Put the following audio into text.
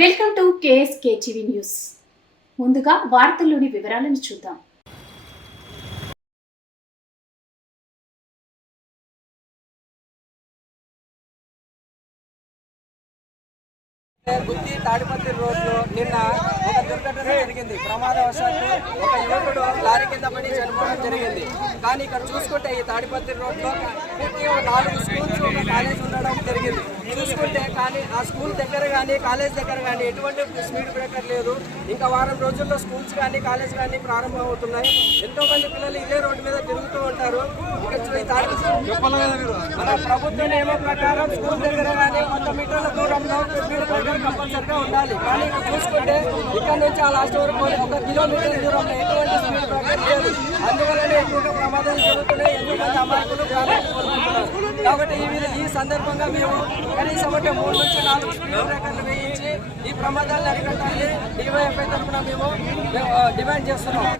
Welcome to KSK TV news. ముందుగా వార్తల్లోని వివరాలను చూద్దాం. బుద్ధి తాడిపత్రి రోడ్లో నిన్న ఒక దుర్ఘటన జరిగింది. ప్రమాదవశాత్తు ఒక యువకుడు లారీ కింద పడి చనిపోవడం జరిగింది. కానీ ఇక్కడ చూసుకుంటే ఈ తాడిపత్రి రోడ్లో పూర్తిగా నాలుగు స్కూల్స్ ఒక కాలేజ్ ఉండడం జరిగింది. చూసుకుంటే కానీ ఆ స్కూల్ దగ్గర కానీ కాలేజ్ దగ్గర కానీ ఎటువంటి స్పీడ్ బ్రేకర్ లేదు. ఇంకా వారం రోజుల్లో స్కూల్స్ కానీ కాలేజ్ కానీ ప్రారంభం అవుతున్నాయి ఎంతో మంది పిల్లలు ఇదే రోడ్డు మీద తిరుగుతూ ఉంటారు. మన ప్రభుత్వ నియమం ప్రకారం స్కూల్ దగ్గర కానీ కొంత మీటర్ల దూరంలో స్పీడ్ బ్రేకర్ కంపల్సరిగా ఉండాలి. కానీ ఇక్కడ చూసుకుంటే ఇక్కడ నుంచి ఆ లాస్ట్ వరకు ఒక కిలోమీటర్ దూరంలో ఎటువంటి స్పీడ్ బ్రేకర్ లేదు. అందువల్లనే ఎక్కువగా ప్రమాదాలు జరుగుతున్నాయి ఎంతో మంది అమాయకులు ప్రాణాలు కోల్పోతున్నారు కాబట్టి ఈ విధ- ఈ సందర్భంగా మేము కనీసం అంటే మూడు నుంచి నాలుగు స్పీడ్ బ్రేకర్లు వేయించి ఈ ప్రమాదాలను అరికట్టాలి. డివైఎఫ్ఐ తరఫున మేము డిమాండ్ చేస్తున్నాం.